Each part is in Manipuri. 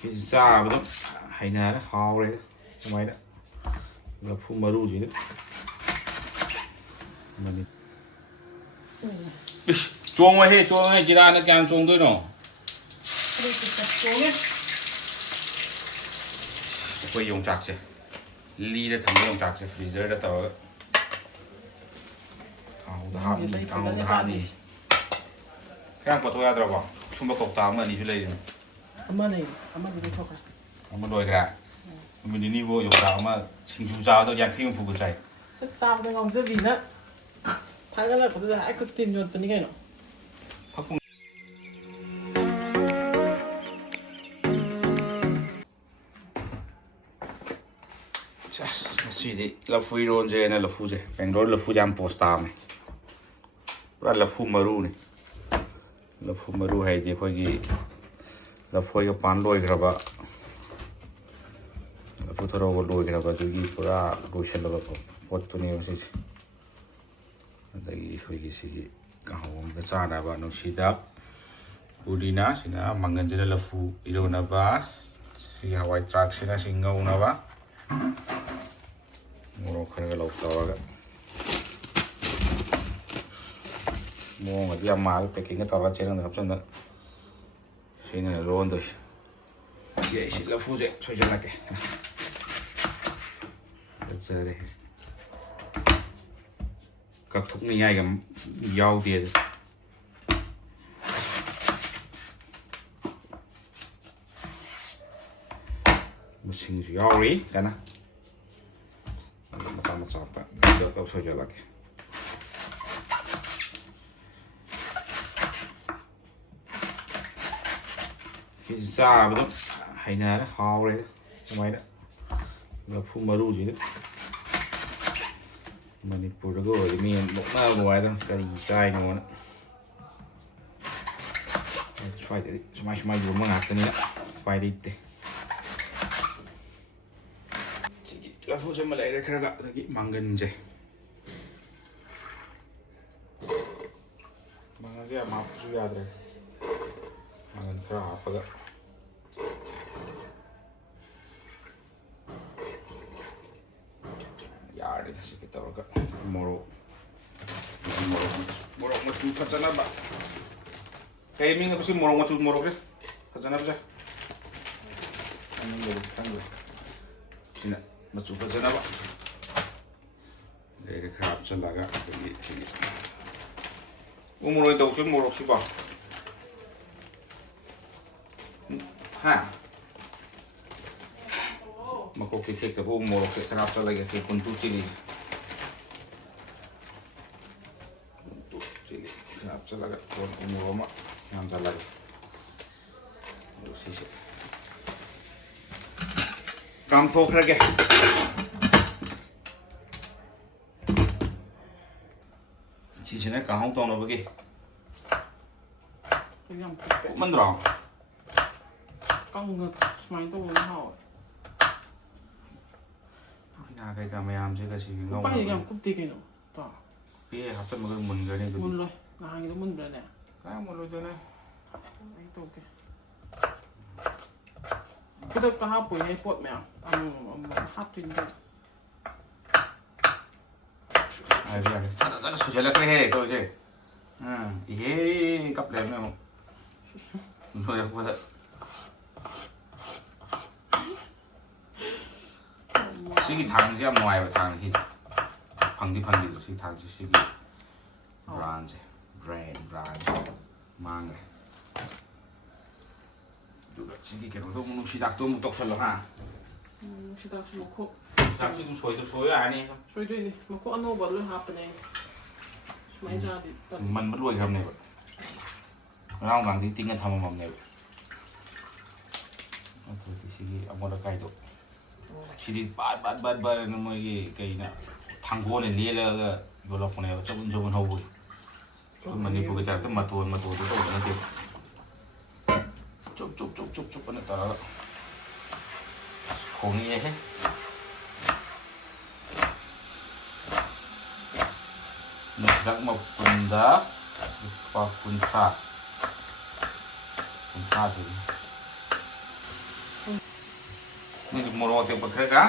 ꯆꯥꯕꯗ ꯍꯩꯅꯔꯦ ꯍꯥꯎꯔꯦ ꯁꯨꯃꯥꯏꯅ ꯂꯐꯨ ꯃꯔꯨꯁꯤꯗ ꯆꯣꯡꯉꯣꯍꯦ ꯆꯣꯡꯉꯣꯍꯦ ꯖꯤꯔꯥꯅ ꯀꯌꯥꯝ ꯆꯣꯡꯗꯣꯏꯅꯣ ꯑꯩꯈꯣꯏ ꯌꯣꯡꯆꯥꯛꯁꯦ ꯂꯤꯗ ꯊꯝꯕ ꯌꯣꯡꯆꯥꯛꯁꯦ ꯐ꯭ꯔꯤꯖꯔꯗ ꯇꯧꯔꯒ ꯀꯥꯡꯍꯧꯗ ꯍꯥꯞꯅꯤ ꯈꯔ ꯄꯣꯊꯣꯛ ꯌꯥꯗ꯭ꯔꯕꯣ ꯁꯨꯝꯕ ꯀꯧꯇꯥ ꯑꯃ ꯑꯅꯤꯁꯨ ꯂꯩꯔꯤꯅꯤ ꯑꯃ ꯂꯩ ꯑꯃꯗꯤ ꯂꯣꯏꯊꯣꯛꯈ꯭ꯔꯦ ꯑꯃ ꯂꯣꯏꯈ꯭ꯔꯦ ꯅꯨꯃꯤꯠ ꯅꯤꯅꯤꯕꯨ ꯌꯣꯡꯆꯥꯛ ꯑꯃ ꯁꯤꯡꯖꯨ ꯆꯥꯕꯗ 50-60 ꯆꯥꯏ ꯆꯥꯕꯗ ꯉꯥꯎꯖꯕꯤꯅ ꯊꯥꯒꯠꯂꯛꯄꯗꯨꯗ ꯑꯩ ꯇꯤꯟ ꯌꯣꯠꯄꯅꯤ ꯀꯩꯅꯣ ꯉꯁꯤꯗꯤ ꯂꯐꯨ ꯏꯔꯣꯟꯁꯦꯅ ꯂꯐꯨꯁꯦ ꯕꯦꯡꯒ꯭ꯂꯣꯔ ꯂꯐꯨꯁꯦ ꯌꯥꯝ ꯄꯣꯁ ꯇꯥꯕꯅꯦ ꯄꯨꯔꯥ ꯂꯐꯨ ꯃꯔꯨꯅꯤ ꯂꯐꯨ ꯃꯔꯨ ꯍꯥꯏꯗꯤ ꯑꯩꯈꯣꯏꯒꯤ ꯂꯐꯣꯏꯒ ꯄꯥꯟ ꯂꯣꯏꯈ꯭ꯔꯕ ꯂꯐꯨ ꯊꯔꯣꯒ ꯂꯣꯏꯈ꯭ꯔꯕ ꯑꯗꯨꯒꯤ ꯄꯨꯔꯥ ꯂꯣꯏꯁꯤꯜꯂꯕ ꯄꯣꯠꯇꯨꯅꯦꯕ ꯁꯤꯁꯦ ꯑꯗꯒꯤ ꯑꯩꯈꯣꯏꯒꯤ ꯁꯤꯒꯤ ꯀꯥꯡꯍꯧ ꯑꯃꯒ ꯆꯥꯅꯕ ꯅꯨꯡꯁꯤꯗꯥꯛ ꯄꯨꯗꯤꯅꯥ ꯁꯤꯅ ꯃꯪꯒꯟꯁꯤꯅ ꯂꯐꯨ ꯏꯔꯣꯟꯅꯕ ꯁꯤꯒꯤ ꯍꯋꯥꯏ ꯊꯔꯥꯛꯁꯤꯅ ꯁꯤ ꯉꯧꯅꯕ ꯃꯣꯔꯣꯛ ꯈꯔꯒ ꯂꯧꯊꯣꯛꯑꯒ ꯃꯑꯣꯡꯒꯗꯤ ꯌꯥꯝ ꯃꯥꯜꯂꯦ ꯄꯦꯛꯀꯤꯡꯒ ꯇꯧꯔꯒ ꯆꯦꯔꯪꯗ ꯍꯥꯞꯆꯤꯟꯗꯅ ꯁꯤꯅ ꯂꯣꯟꯗꯣꯏꯁꯦ ꯁꯤ ꯂꯐꯨꯁꯦ ꯁꯣꯏꯖꯜꯂꯛꯀꯦ ꯐꯖꯔꯦ ꯀꯛꯊꯣꯛꯅꯤꯡꯉꯥꯏꯒ ꯌꯥꯎꯗꯦ ꯃꯁꯤꯡꯁꯨ ꯌꯥꯎꯔꯤ ꯀꯅꯥ ꯃꯆꯥ ꯃꯆꯥ ꯁꯣꯏꯖꯜꯂꯛꯀꯦ ꯁꯤꯁꯤ ꯆꯥꯕꯗ ꯍꯩꯅꯔꯦ ꯍꯥꯎꯔꯦ ꯁꯨꯃꯥꯏꯅ ꯂꯐꯨ ꯃꯔꯨꯁꯤꯗ ꯃꯅꯤꯄꯨꯔꯗꯒ ꯑꯣꯏꯔꯗꯤ ꯃꯤ ꯅꯣꯛꯅꯕ ꯅꯨꯡꯉꯥꯏꯗꯅ ꯀꯔꯤ ꯆꯥꯏꯅꯣꯅ ꯁ꯭ꯋꯥꯏꯗꯗꯤ ꯁꯨꯃꯥꯏ ꯌꯣꯟꯕ ꯉꯥꯛꯇꯅꯤꯅ ꯎꯄꯥꯏ ꯂꯩꯇꯦ ꯁꯤꯒꯤ ꯂꯐꯨꯁꯦ ꯑꯃ ꯂꯩꯔꯦ ꯈꯔꯒ ꯑꯗꯒꯤ ꯃꯪꯒꯟꯁꯦ ꯃꯪꯒꯟꯁꯦ ꯌꯥꯝ ꯍꯥꯞꯄꯁꯨ ꯌꯥꯗ꯭ꯔꯦ ꯃꯪꯒꯟ ꯈꯔ ꯍꯥꯞꯄꯒ ꯌꯥꯔꯦꯗ ꯁꯤꯒꯤ ꯇꯧꯔꯒ ꯃꯣꯔꯣꯛ ꯃꯆꯨ ꯐꯖꯅꯕ ꯀꯩ ꯃꯤꯡꯅ ꯁꯤ ꯃꯣꯔꯣꯛꯁꯦ ꯐꯖꯅꯕꯁꯦ ꯈꯪꯗ꯭ꯔꯦ ꯁꯤꯅ ꯃꯆꯨ ꯐꯖꯅꯕ ꯂꯩꯔꯦ ꯈꯔ ꯍꯥꯞꯆꯤꯜꯂꯒ ꯑꯩꯈꯣꯏꯒꯤ ꯁꯤꯒꯤ ꯎ ꯃꯣꯔꯣꯛ ꯇꯧꯁꯤ ꯃꯣꯔꯣꯛꯁꯤꯀꯣ ꯍꯥ ꯃꯀꯣꯛꯇꯤ ꯊꯦꯛꯇꯕ ꯎ ꯃꯣꯔꯣꯛꯁꯦ ꯈꯔ ꯍꯥꯞꯆꯤꯜꯂꯒꯦ ꯀꯨꯟꯇꯨ ꯆꯤꯂꯤ ꯈꯔ ꯍꯥꯞꯆꯤꯜꯂꯒ ꯎ ꯃꯣꯔꯣꯛ ꯑꯃ ꯌꯥꯝꯖꯜꯂꯒꯦ ꯑꯗꯨ ꯁꯤꯁꯦ ꯀꯥꯝꯊꯣꯛꯈ꯭ꯔꯒꯦ ꯁꯤꯁꯤꯅ ꯀꯥꯡꯍꯧ ꯇꯧꯅꯕꯒꯤ ꯀꯨꯞꯃꯟꯗ꯭ꯔꯣ ꯀꯪꯒ ꯁꯨꯃꯥꯏꯅ ꯇꯧꯕꯅ ꯍꯥꯎꯋꯦ ꯄꯨꯗꯤꯅꯥ ꯀꯩꯀꯥ ꯃꯌꯥꯝꯁꯤꯒ ꯁꯤꯒꯤ ꯀꯨꯞꯄꯥꯏꯗꯤ ꯌꯥꯝ ꯀꯨꯞꯇꯦ ꯀꯩꯅꯣ ꯍꯥꯞꯆꯟꯕꯒ ꯃꯨꯟꯈ꯭ꯔꯅꯤ ꯑꯗꯨꯗꯤ ꯃꯨꯜꯂꯣꯏ ꯅꯍꯥꯟꯒꯤꯗꯣ ꯃꯨꯟꯕ꯭ꯔꯅꯦ ꯀꯌꯥꯝ ꯃꯨꯜꯂꯣꯏꯗꯣꯏꯅꯣ ꯑꯩ ꯇꯧꯒꯦ ꯈꯨꯗꯛꯇ ꯍꯥꯞꯄꯣꯏꯍꯦ ꯄꯣꯠ ꯃꯌꯥꯝ ꯑꯃꯨꯛ ꯍꯥꯞꯇꯣꯏꯅꯤ ꯀꯩꯅꯣ ꯌꯥꯔꯦ ꯐꯖꯅ ꯁꯨꯖꯜꯂꯛꯈ꯭ꯔꯦꯍꯦ ꯇꯧꯔꯤꯁꯦ ꯏꯍꯦ ꯀꯞ ꯂꯩꯔꯝꯃꯦ ꯑꯃꯨꯛ ꯂꯣꯏꯔꯛꯄꯗ ꯁꯤꯒꯤ ꯊꯥꯡꯁꯦ ꯌꯥꯝ ꯅꯨꯡꯉꯥꯏꯕ ꯊꯥꯡ ꯁꯤ ꯐꯪꯗꯤꯗꯣ ꯁꯤ ꯊꯥꯡꯁꯦ ꯁꯤꯒꯤ ꯕ꯭ꯔꯥꯟꯁꯦ ꯕ꯭ꯔꯥꯟ ꯃꯥꯡꯈ꯭ꯔꯦ ꯑꯗꯨꯒ ꯁꯤꯒꯤ ꯀꯩꯅꯣꯗꯣ ꯑꯃꯨꯛ ꯅꯨꯡꯁꯤꯗꯥꯛꯇꯣ ꯑꯃꯨꯛ ꯇꯧꯁꯜꯂꯣ ꯅꯨꯡꯁꯤꯗꯥꯛꯁꯨ ꯃꯈꯣꯛ ꯅꯨꯡꯁꯤꯗꯥꯛꯁꯤ ꯑꯗꯨꯝ ꯁꯣꯏ ꯌꯥꯔꯅꯤ ꯁꯣꯏꯗꯣꯏꯅꯤ ꯃꯈꯣꯛ ꯑꯅꯧꯕ ꯂꯣꯏ ꯍꯥꯞꯄꯅꯦ ꯁꯨꯃꯥꯏꯅ ꯆꯥꯗꯤ ꯃꯟꯕ ꯂꯣꯏꯈ꯭ꯔꯕꯅꯦꯕ ꯉꯔꯥꯡꯒꯥꯡꯗꯤ ꯇꯤꯡꯉ ꯊꯝꯃꯝꯃꯕꯅꯦꯕ ꯑꯗꯨꯗꯤ ꯁꯤꯒꯤ ꯑꯃꯣꯠ ꯑꯀꯥꯏꯗꯣ ꯁꯤꯗꯤ ꯕꯥꯠ ꯃꯣꯏꯒꯤ ꯀꯩꯅ ꯊꯥꯡꯒꯣꯜꯅ ꯂꯦꯜꯂꯒ ꯌꯣꯜꯂꯛꯄꯅꯦꯕ ꯆꯕꯨꯟ ꯍꯧꯕꯒꯤ ꯃꯅꯤꯄꯨꯔꯒꯤ ꯇꯥꯏꯞꯇ ꯃꯇꯣꯟꯗꯣ ꯇꯧꯕ ꯅꯠꯇꯦꯕ ꯆꯨꯞ ꯑꯅ ꯇꯧꯔꯒ ꯈꯣꯡꯉꯛꯑꯦꯍꯦ ꯅꯨꯡꯁꯤꯗꯥꯛ ꯃꯄꯨꯟꯗ ꯂꯨꯄꯥ 50 ꯁꯤꯅꯤ นี่จะโมโรเตียวปะเครกะ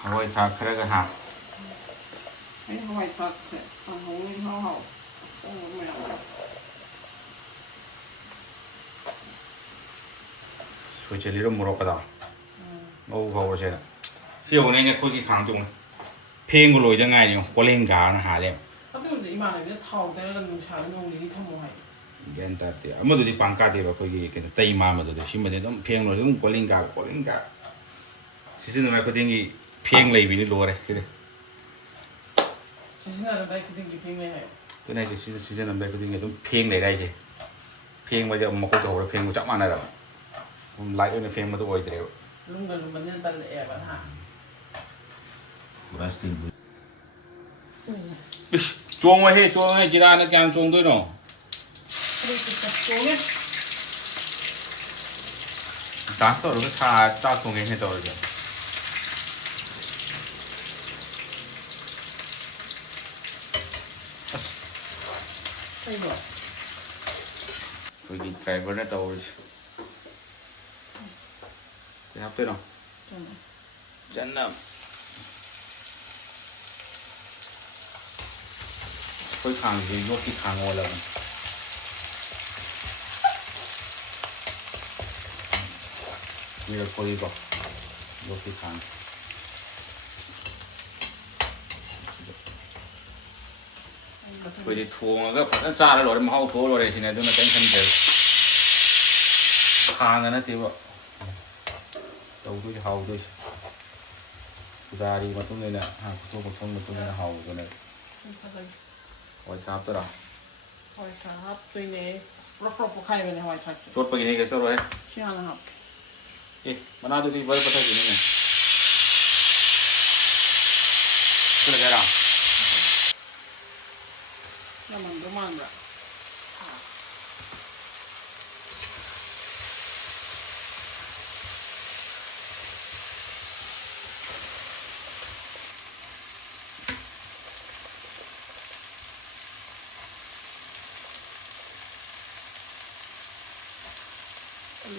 หอยทากเครกะหัก ไอ้หอยทอดเสร็จเอาหงนี่ห่อโอ้ไม่เอา สวยเฉลี่ยโมโรกะดาโอ้เขาใช่ละเสี่ยวเนี่ยคุยกี่ครั้งจุงเพลงกูลอยจะง่ายเนี่ยก็เล่นกาหาเลย ถ้าเป็นอีมาเนี่ยเท่าแต่ละนุ่งชานุ่งนี้ทำไม เกนตาเตียมาดูที่ปังกาเตียแบบคุยกี่เตยมาดูดิชิมเดี๋ยวต้องเพลงลอยต้องก็เล่นกาสิ่งที่เราคุยที่เพลงเลยวินิโลเลยคือ สิ่งนั้นได้คิดถึงเพลงไหน ตัวนี้จะสิ่งนั้นแบบคุยที่ต้องเพลงเลยได้ใช่เพลงมันจะมาคุยตัวเพลงมันจับมันอะไรแบบผมไลฟ์ในเพลงมันตัวไอ้เดียว ลุงกันลุงมันเนี่ยตันแอบอ่ะฮะ รัสตินจวงไว้ให้จีราในการจวงด้วยเนาะ นี่คือจับตัวเนี่ย ตาต่อรู้ชาจ้าจวงเองให้ต่อเลย ใช่หรอ คุยกินไก่บนนั้นต่อเลยจะทำด้วยเนาะจันน่ะคุยขางยียกที่ขางเอาแล้วมีอะไรคุยบ่ยกที่ขางคุยที่ทัวร์ก็พัฒนาจ้าแล้วหรอมาเข้าทัวร์เลยทีนี้ดูนะเป็นคนเดียวขางกันนะที่ว่าเราดูจะเข้าด้วยกูได้ดีมาตรงนี้นะหาตัวคนมาตรงนี้นะเข้าตัวนี้ไว้ครับตัวเรา หอยครับตัวนี้รอบๆใครเป็นหอยทัก ชดไปกินนี่กันสักหน่อย เชื่อนะครับ เอ๊ะมันน่าจะดีไว้ประเทศนี้ไงก็เลยได้ แล้วมันก็มันแบบ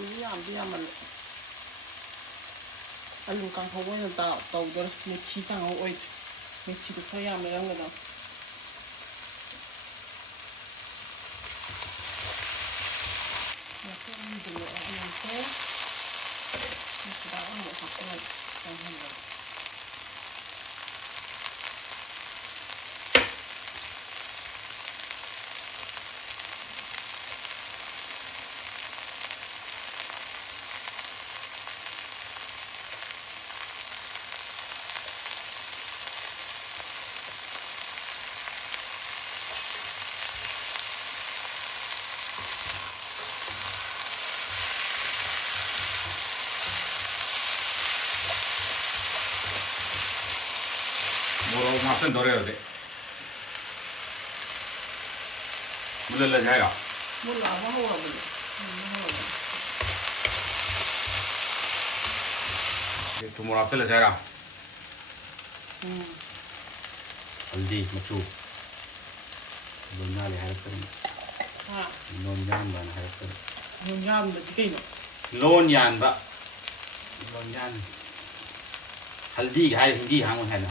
รู้อย่างที่มันอันลูกกันเขาว่าจะตาเต่าเดี๋ยวมีชีตังเอาไว้มีชีตัวเขายามไม่ยังเลยนะแล้วก็มีเดี๋ยวอันนั้นก็มีชีตังเอาหมดหักเลยทำให้เลย뭐라고 맛은 노래야 돼. 물을 내가. 몰라 뭐 하고 그래 이제 두물 앞에 내가. 얼디 맞죠? 논나리 할거든. 아 논얀반 할거든. 용감도 되게 논얀바. 논얀. 할디 할 hindi 한번 해놔.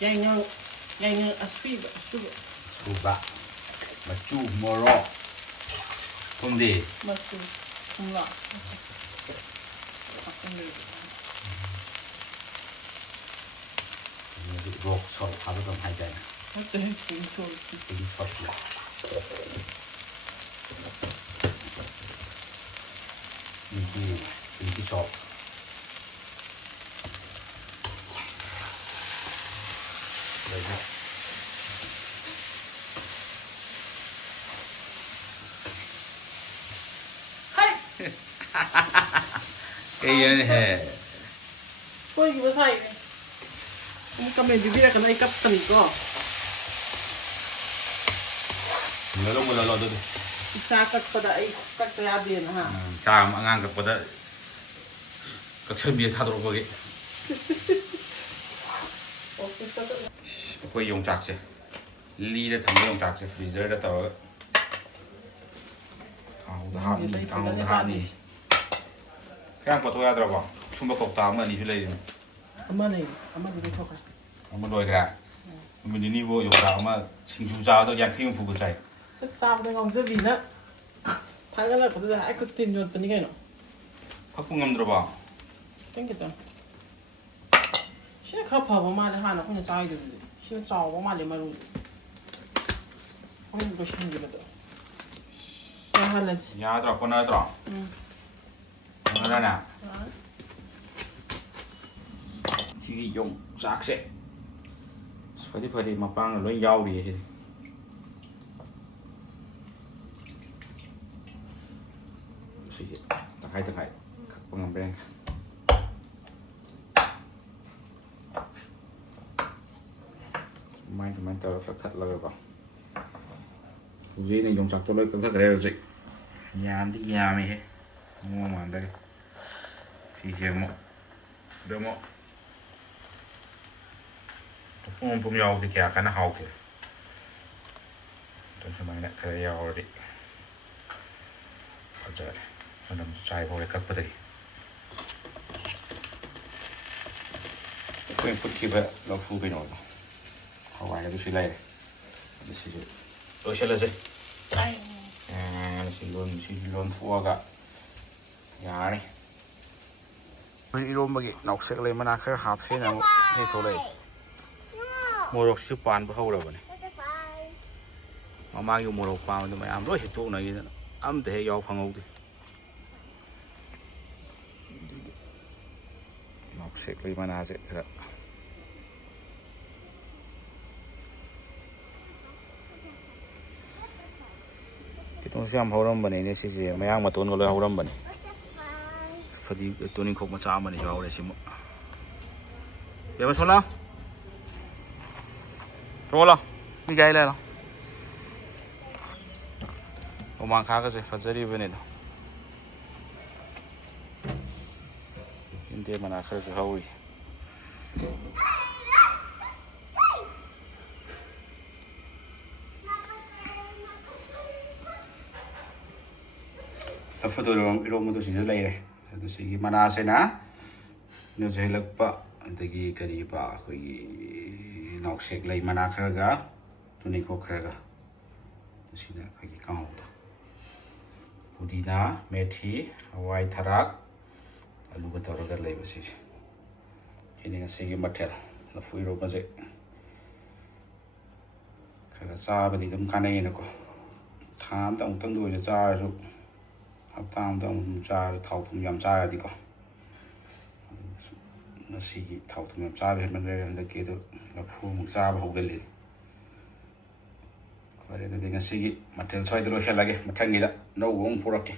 yang aspi Suba. Machu moro. Kumdi. masuk semula akan Rok sol kabe kom hai jai. ada pintu Ini fat lah. Ini shop. Baik. hai Cái gì hè. koi gimana sai kami juga kena ikat tengko Mulalo tu. isakat pada ikat kelabin ha Cam angang kepada kaksen dia thado bagi. oke satu Aku dùng chạc chứ. Ly đã thằng dùng chạc chứ freezer đã tao. Hao đã hao đi. ꯀꯌꯥꯝ ꯄꯣꯊꯣꯛ ꯌꯥꯗ꯭ꯔꯕꯣ ꯁꯨꯝꯕ ꯀꯧꯇꯥ ꯑꯃ ꯑꯅꯤꯁꯨ ꯂꯩꯔꯤꯅꯤ ꯑꯃ ꯂꯩ ꯑꯃꯗꯨꯗꯤ ꯊꯣꯛꯈ꯭ꯔꯦ ꯑꯃ ꯂꯣꯏꯈ꯭ꯔꯦ ꯅꯨꯃꯤꯠ ꯅꯤꯅꯤꯕꯨ ꯌꯣꯡꯆꯥꯛ ꯑꯃ ꯁꯤꯡꯖꯨ ꯆꯥꯕꯗ 50-60 ꯆꯥꯏ ꯆꯥꯕꯗ ꯉꯥꯎꯖꯕꯤꯅ ꯊꯥꯒꯠꯂꯛꯄꯗꯨꯗ ꯑꯩ ꯈꯨꯠ ꯇꯤꯟ ꯌꯣꯠꯄꯅꯤ ꯀꯩꯅꯣ ꯐꯛꯄ ꯉꯝꯗ꯭ꯔꯕꯣ ꯈꯤꯇꯪ ꯈꯤꯇꯪ ꯁꯤꯅ ꯈꯔ ꯐꯕ ꯃꯥꯜꯂꯦ ꯍꯥꯟꯅ ꯑꯩꯈꯣꯏꯅ ꯆꯥꯈꯤꯕꯗꯨꯗꯤ ꯁꯤꯅ ꯆꯥꯎꯕ ꯃꯥꯜꯂꯦ ꯃꯔꯨ ꯑꯩꯈꯣꯏꯅ ꯂꯣꯏꯁꯤꯟꯈꯤꯕꯗꯣ ꯌꯥꯍꯜꯂꯁꯤ ꯌꯥꯗ꯭ꯔꯣ ꯀꯣꯟꯅꯗ꯭ꯔꯣ ꯀꯣꯟꯅꯔꯅꯦ ꯁꯤꯒꯤ ꯌꯣꯡꯆꯥꯛꯁꯦ ꯐꯗꯤ ꯃꯄꯥꯡꯒ ꯂꯣꯏ ꯌꯥꯎꯔꯤꯌꯦ ꯁꯤꯗꯤ ꯁꯤꯒꯤ ꯇꯪꯈꯥꯏ ꯈꯛꯄ ꯉꯝꯕ꯭ꯔꯥ ꯌꯦꯡꯒꯦ ꯁꯨꯃꯥꯏꯅ ꯇꯧꯔꯒ ꯀꯛꯊꯠꯂꯒꯀꯣ ꯍꯧꯖꯤꯛ ꯑꯩꯅ ꯌꯣꯡꯆꯥꯛꯇꯣ ꯂꯣꯏ ꯀꯛꯊꯠꯈ꯭ꯔꯦ ꯍꯧꯖꯤꯛ ꯌꯥꯝꯗꯤ ꯌꯥꯝꯃꯤꯍꯦ ꯃꯑꯣꯡ ꯃꯥꯟꯗꯒꯤ ꯁꯤꯁꯦ ꯑꯃꯨꯛ ꯑꯗ ꯑꯃꯨꯛ ꯃꯄꯨꯝ ꯌꯥꯎꯕꯗꯤ ꯀꯌꯥ ꯀꯟꯅ ꯍꯥꯎꯇꯦ ꯑꯗꯨꯝ ꯁꯨꯃꯥꯏꯅ ꯈꯔ ꯌꯥꯎꯔꯗꯤ ꯐꯖꯔꯦ ꯃꯅꯝꯁꯨ ꯆꯥꯏꯕ ꯍꯧꯔꯦ ꯀꯛꯄꯗꯒꯤ ꯑꯩꯈꯣꯏꯅ ꯐꯨꯠꯈꯤꯕ ꯂꯐꯨ ꯀꯩꯅꯣꯗꯣ ꯍꯋꯥꯏ ꯑꯗꯨꯁꯨ ꯂꯩꯔꯦ ꯑꯗꯨ ꯁꯤꯁꯨ ꯂꯣꯏꯁꯤꯜꯂꯁꯦ ꯁꯤ ꯂꯣꯟꯊꯣꯛꯑꯒ ꯌꯥꯔꯅꯤ ꯑꯩꯈꯣꯏ ꯏꯔꯣꯝꯕꯒꯤ ꯅꯥꯎꯁꯦꯛ ꯂꯩ ꯃꯅꯥ ꯈꯔ ꯍꯥꯞꯁꯦꯅ ꯑꯃꯨꯛ ꯍꯦꯛꯊꯣꯛꯂꯛꯏ ꯃꯣꯔꯣꯛꯁꯨ ꯄꯥꯟꯕ ꯍꯧꯔꯕꯅꯦ ꯃꯃꯥꯡꯒꯤ ꯃꯣꯔꯣꯛ ꯄꯥꯟꯕꯗꯣ ꯃꯌꯥꯝ ꯂꯣꯏ ꯍꯦꯛꯇꯣꯛꯅꯈꯤꯗꯅ ꯑꯝꯇ ꯍꯦꯛ ꯌꯥꯎ ꯐꯪꯍꯧꯗꯦ ꯅꯥꯎꯁꯦꯛ ꯂꯩ ꯃꯅꯥꯁꯦ ꯈꯔ ꯈꯤꯇꯪꯁꯨ ꯌꯥꯝ ꯍꯧꯔꯝꯕꯅꯤꯅꯦ ꯁꯤꯁꯦ ꯃꯌꯥꯡ ꯃꯇꯣꯟꯒ ꯂꯣꯏ ꯍꯧꯔꯝꯕꯅꯤ ꯐꯗꯤ ꯇꯨꯅꯤꯡꯈꯣꯛ ꯃꯆꯥ ꯑꯃꯅꯤ ꯌꯥꯎꯔꯦ ꯁꯤꯃꯨꯛ ꯌꯦꯡꯉꯣ ꯁꯣꯂꯥ ꯊꯣꯛꯂꯣ ꯃꯤꯒꯥꯏ ꯂꯩꯔꯣ ꯅꯣꯡꯃꯥꯡꯈꯥꯒꯁꯦ ꯐꯖꯔꯤꯕꯅꯤꯗ ꯌꯦꯟꯗꯦꯝ ꯃꯅꯥ ꯈꯔꯁꯨ ꯍꯧꯔꯤ ꯂꯐꯨꯗꯣ ꯏꯔꯣꯝꯕꯗꯣ ꯁꯤꯗ ꯂꯩꯔꯦ ꯑꯗꯨ ꯁꯤꯒꯤ ꯃꯅꯥꯁꯤꯅ ꯅꯁꯨ ꯍꯦꯜꯂꯛꯄ ꯑꯗꯒꯤ ꯀꯔꯤꯕ ꯑꯩꯈꯣꯏꯒꯤ ꯅꯥꯎꯁꯦꯛ ꯂꯩ ꯃꯅꯥ ꯈꯔꯒ ꯇꯨꯅꯤꯡꯈꯣꯛ ꯈꯔꯒ ꯁꯤꯅ ꯑꯩꯈꯣꯏꯒꯤ ꯀꯥꯡꯍꯧꯗꯣ ꯄꯨꯗꯤꯅꯥ ꯃꯦꯊꯤ ꯍꯋꯥꯏ ꯊꯔꯥꯛ ꯑꯂꯨꯒ ꯇꯧꯔꯒ ꯂꯩꯕ ꯁꯤꯁꯦ ꯁꯤꯅꯤ ꯉꯁꯤꯒꯤ ꯃꯊꯦꯜ ꯂꯐꯨ ꯏꯔꯣꯝꯕꯁꯦ ꯈꯔ ꯆꯥꯕꯗꯤ ꯑꯗꯨꯝ ꯀꯥꯟꯅꯩꯌꯦꯅꯀꯣ ꯊꯥ ꯑꯃꯗ ꯑꯃꯨꯛꯇꯪꯗ ꯑꯣꯏꯅ ꯆꯥꯔꯁꯨ ꯍꯞꯇꯥ ꯑꯃꯗ ꯑꯃꯨꯛ ꯆꯥꯔ ꯊꯥꯎ ꯊꯨꯝ ꯌꯥꯝ ꯆꯥꯔꯗꯤꯀꯣ ꯉꯁꯤꯒꯤ ꯊꯥꯎ ꯊꯨꯝ ꯌꯥꯝ ꯆꯥꯕ ꯍꯦꯟꯃꯟꯈ꯭ꯔꯦ ꯍꯟꯗꯛꯀꯤ ꯑꯗꯨ ꯂꯐꯨ ꯑꯃꯨꯛ ꯆꯥꯕ ꯍꯧꯒꯠꯂꯤ ꯐꯔꯦ ꯑꯗꯨꯗꯤ ꯉꯁꯤꯒꯤ ꯃꯊꯦꯜ ꯁ꯭ꯋꯥꯏꯗ ꯂꯣꯏꯁꯤꯜꯂꯒꯦ ꯃꯊꯪꯒꯤꯗ ꯑꯅꯧꯕ ꯑꯃꯨꯛ ꯄꯨꯔꯛꯀꯦ